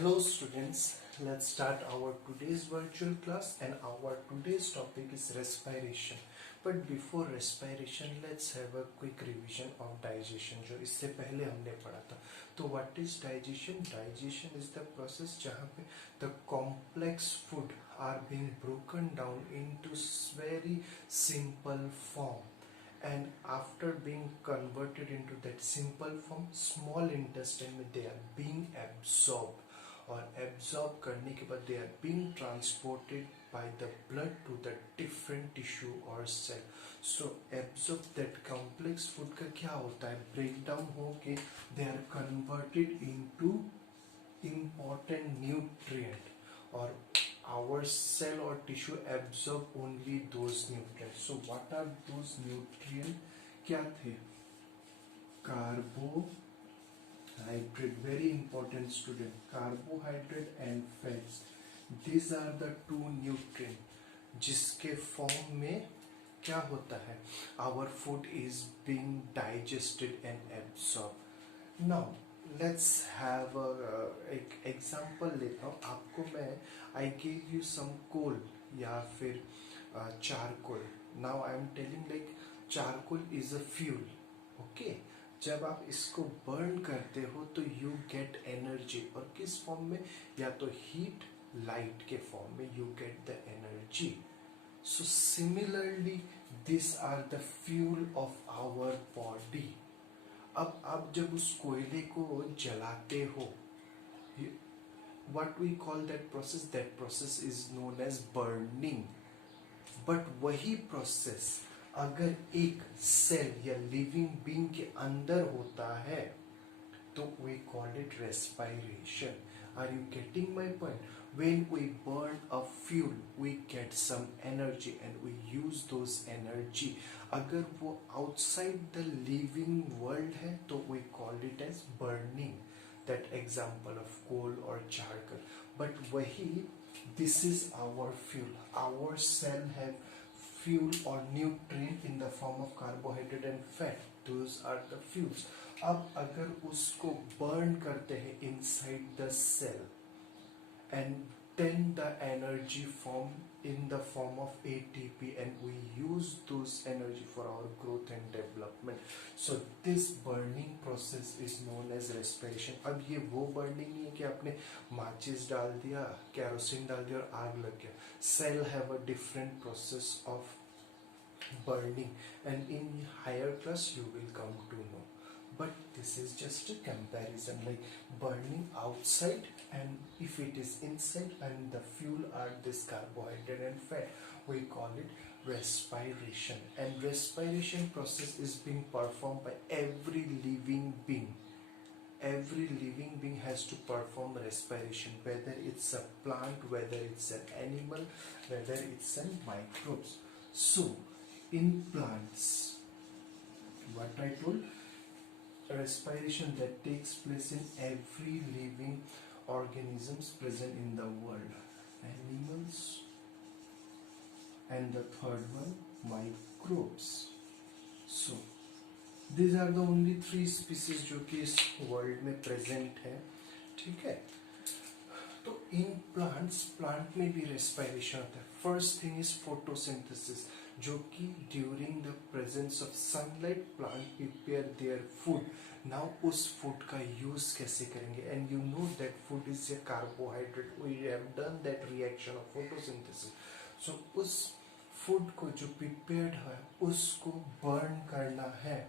Hello students, let's start our today's virtual class and our today's topic is respiration. But before respiration, let's have a quick revision of digestion जो इससे पहले हमने पढ़ा था. तो what is digestion? Digestion is the process जहाँ पे the complex food are being broken down into very simple form. And after being converted into that simple form, small intestine में they are being absorbed और absorb करने के बाद they are being transported by the blood to the different tissue or cell. So absorb that complex food का क्या होता है, breakdown होके they are converted into important nutrient और our cell or tissue absorb only those nutrients. So what are those nutrients? क्या थे? Carbohydrate, very important student. Carbohydrate and fats. These are the two nutrients जिसके form में क्या होता है? Our food is being digested and absorbed. Now let's have एक example लेता हूँ आपको मैं. I gave you some coal या फिर charcoal. Now I am telling like charcoal is a fuel. Okay, जब आप इसको बर्न करते हो तो you get energy और किस फॉर्म में? या तो हीट लाइट के फॉर्म में you get the energy. So similarly these are the fuel of our body. अब आप जब उस कोयले को जलाते हो, what we call that process is known as burning. But वही process अगर एक सेल या लिविंग बीइंग के अंदर होता है तो we call it respiration. Are you getting my point? When we burn a fuel, we get some energy and we use those energy. अगर वो outside the living world है तो we call it as burning. That example of coal or charcoal. But वही, this is our fuel. Our cell have fuel or nutrient in the form of carbohydrate and fat. Those are the fuels. अब अगर उसको burn करते हैं inside the cell and then the energy form in the form of ATP and we use those energy for our growth and development. So this burning process is known as respiration. अब ये वो burning नहीं है कि आपने माचिस डाल दिया, केरोसिन डाल दिया और आग लग गया. Cell have a different process of burning and in higher class you will come to know. But this is just a comparison, like burning outside and if it is inside and the fuel are this carbohydrate and fat, we call it respiration. And respiration process is being performed by every living being. Every living being has to perform respiration, whether it's a plant, whether it's an animal, whether it's a microbes. So in plants, what I told, respiration that takes place in every living organisms present in the world, animals, and the third one microbes. So these are the only three species जो कि इस world में present है. ठीक है, तो in plants, plant में भी respiration होता है. First thing is photosynthesis, जो कि during the presence of sunlight plant prepare their food. Now उस food का use कैसे करेंगे? And you know that food is a carbohydrate. We have done that reaction of photosynthesis. So उस food को जो prepared है उसको burn करना है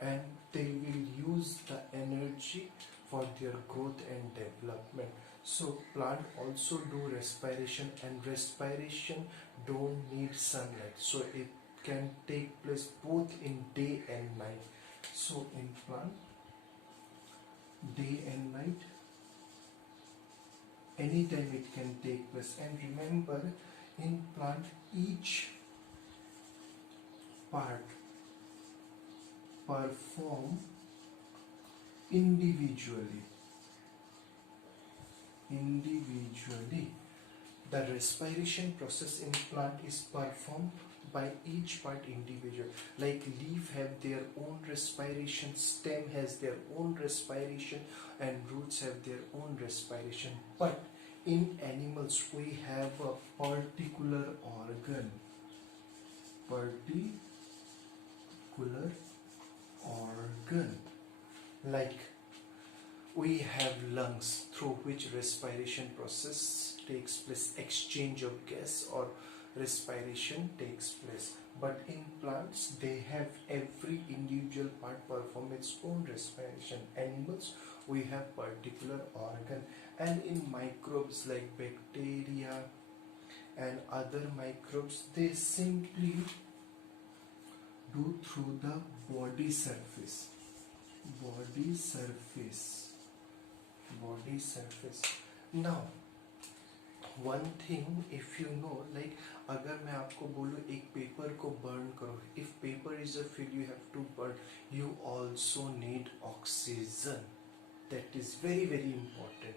and they will use the energy for their growth and development. So plant also do respiration and respiration don't need sunlight. So it can take place both in day and night. So in plant, day and night, anytime it can take place. And remember, in plant each part perform individually. The respiration process in plant is performed by each part individual. Like leaf have their own respiration, stem has their own respiration, and roots have their own respiration. But in animals we have a particular organ, particular organ. Like we have lungs through which respiration process takes place, exchange of gas or respiration takes place. But in plants they have every individual part perform its own respiration. Animals we have particular organ, and in microbes like bacteria and other microbes, they simply do through the body surface, body surface, body surface. Now one thing if you know, like अगर मैं आपको बोलूँ एक paper को burn करो, if paper is a fuel you have to burn, you also need oxygen. That is very very important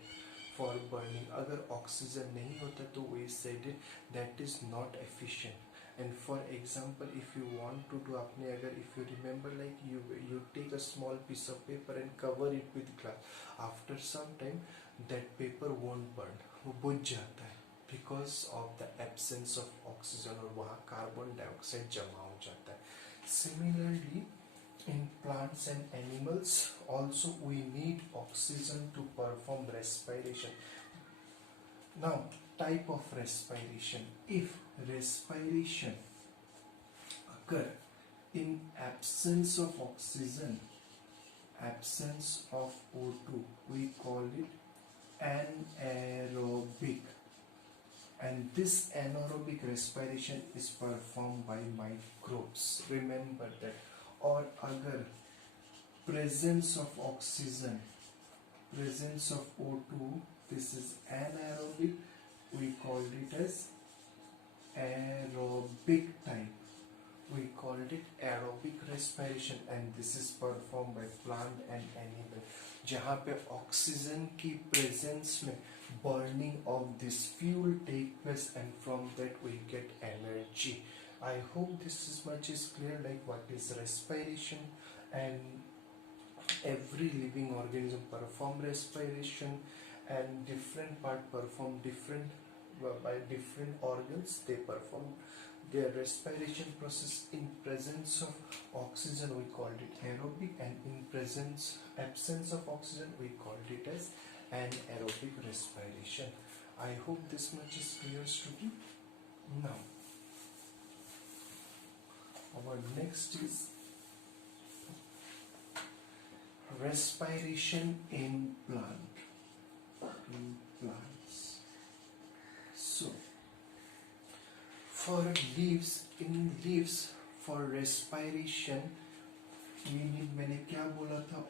for burning. अगर oxygen नहीं होता तो we said it that is not efficient. And for example, if you want to do, आपने अगर if you remember, like you take a small piece of paper and cover it with glass. After some time, that paper won't burn. वो बुझ जाता है because of the absence of oxygen, और वहाँ carbon dioxide जमा हो जाता है. Similarly, in plants and animals also we need oxygen to perform respiration. Now, type of respiration. If respiration occur in absence of oxygen, absence of O2, we call it anaerobic. And this anaerobic respiration is performed by microbes. Remember that. Or agar presence of oxygen, presence of O2, this is anaerobic, we called it as aerobic type. We called it aerobic respiration, and this is performed by plant and animal. जहाँ पे oxygen की presence में burning of this fuel take place, and from that we get energy. I hope this is much is clear, like what is respiration, and every living organism perform respiration, and different part perform different by different organs. They perform their respiration process. In presence of oxygen we called it aerobic, and in absence of oxygen we called it as anaerobic respiration. I hope this much is clear, student. Now our next is respiration in plants. So for leaves, in leaves for respiration we need, मैंने क्या बोला था,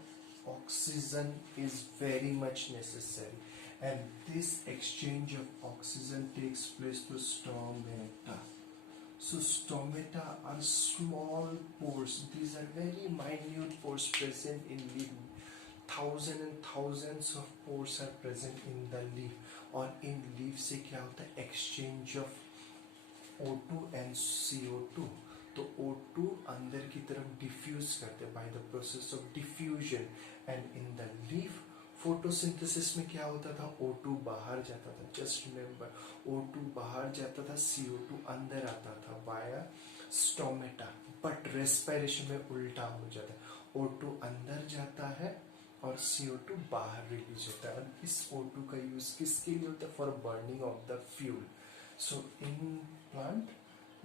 oxygen is very much necessary, and this exchange of oxygen takes place through stomata. So stomata are small pores. These are very minute pores present in leaf. Thousands and thousands of pores are present in the leaf. और in leaf से क्या होता है, exchange of O2 and CO2. तो O2 अंदर की तरफ diffuse करते हैं by the process of diffusion, and in the leaf photosynthesis में क्या होता था, O2 बाहर जाता था. जस्ट रिमेम्बर, O2 बाहर जाता था, CO2 अंदर आता था via stomata. बट रेस्पिरेशन में उल्टा हो जाता है, O2 अंदर जाता है और CO2 बाहर रिलीज होता है. इस O2 का यूज किसके लिए होता है, for burning of the fuel. So in plant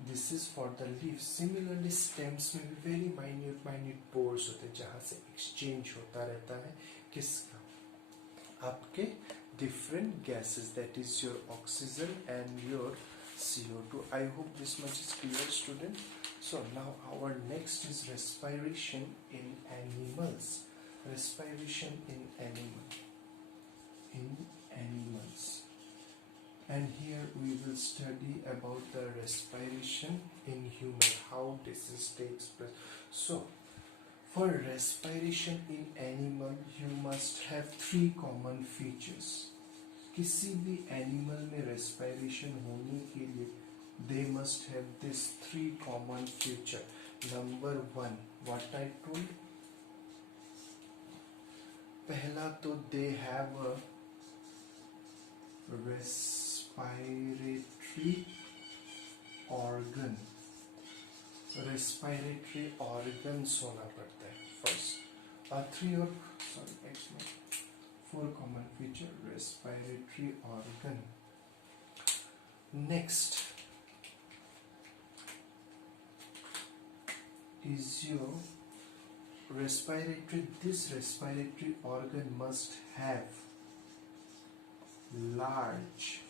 this is for the leaf. Similarly stems में भी वेरी माइन्यूट पोर्स होते हैं जहाँ से एक्सचेंज होता रहता है किसका, आपके different gases, that is your oxygen and your CO2. I hope this much is clear, student. So now our next is respiration in animals. Respiration in animals, and here we will study about the respiration in human, how this takes place. So for respiration in animal you must have three common features. किसी भी animal में respiration होने के लिए they must have these three common feature. Number one, what I told, पहला तो they have a respiratory organ. Respiratory organs होना पड़ता है first. Three or sorry, actually four common feature, respiratory organ. Next is your respiratory. This respiratory organ must have large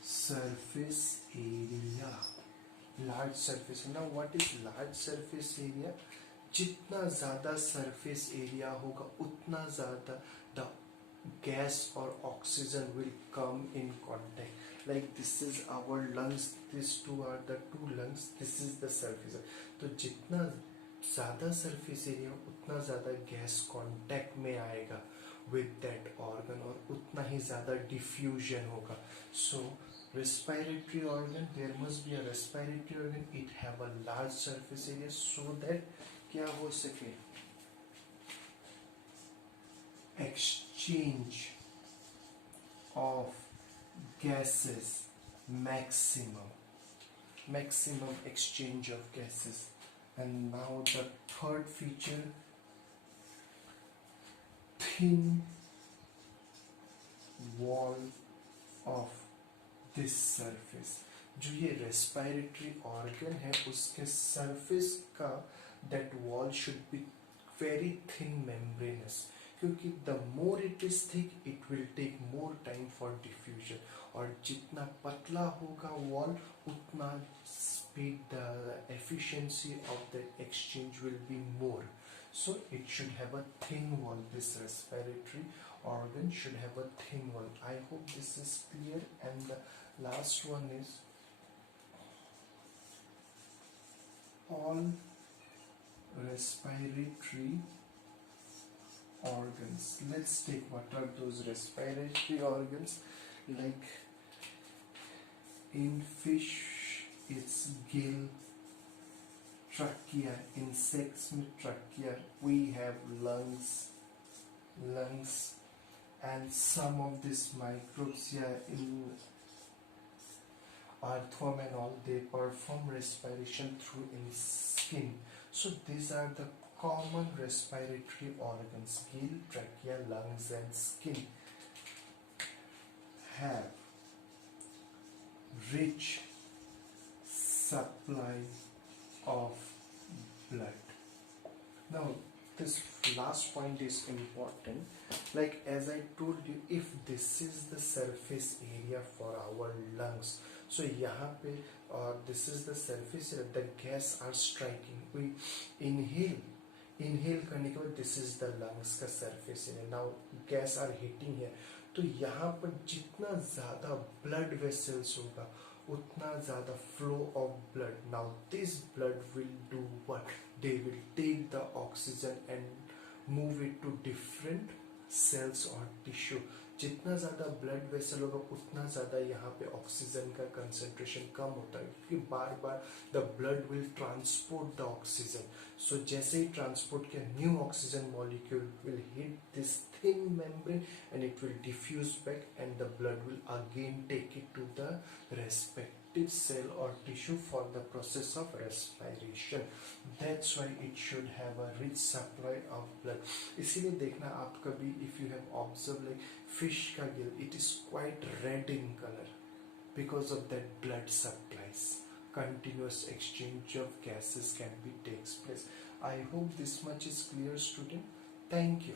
surface area. Large surface. Now what is large surface area? जितना ज़्यादा surface area होगा उतना ज़्यादा the gas or oxygen will come in contact. Like this is our lungs, these two are the two lungs, this is the surface. तो जितना ज़्यादा surface area उतना ज़्यादा gas contact में आएगा with that organ और उतना ही ज़्यादा diffusion होगा. So respiratory organ, there must be a respiratory organ, it have a large surface area so that क्या हो सके, exchange of gases, maximum exchange of gases. And now the third feature, thin wall of this surface. जो ये respiratory organ है उसके surface का that wall should be very thin membranous, क्योंकि the more it is thick it will take more time for diffusion, और जितना पतला होगा wall उतना speed, the efficiency of the exchange will be more. So it should have a thin wall. This respiratory organ should have a thin wall. I hope this is clear. And the last one is all respiratory organs. Let's take what are those respiratory organs. Like in fish it's gill, trachea. Insects में trachea. We have lungs, and some of these microbes here in earthworm and all, they perform respiration through in skin. So these are the common respiratory organs. Gill, trachea, lungs and skin have rich supply of blood. Now this last point is important. Like as I told you, if this is the surface area for our lungs, so यहाँ पे this is the surface area, the gas are striking, we inhale करने के बाद this is the lungs का surface area. Now gas are hitting here, तो यहाँ पर जितना ज़्यादा blood vessels होगा उतना ज़्यादा flow of blood. Now this blood will do what? They will take the oxygen and move it to different cells or tissue. जितना ज़्यादा blood vessel होगा उतना ज़्यादा यहाँ पे ऑक्सीजन का concentration कम होता है, क्योंकि बार बार the blood will transport the oxygen. So जैसे ही transport के new oxygen molecule will hit this thin membrane and it will diffuse back and the blood will again take it to the respective cell or tissue for the process of respiration. That's why it should have a rich supply of blood. इसीलिए देखना आप कभी, if you have observed like fish का gill, it is quite red in color because of that blood supplies. Continuous exchange of gases can be takes place. I hope this much is clear, student. Thank you.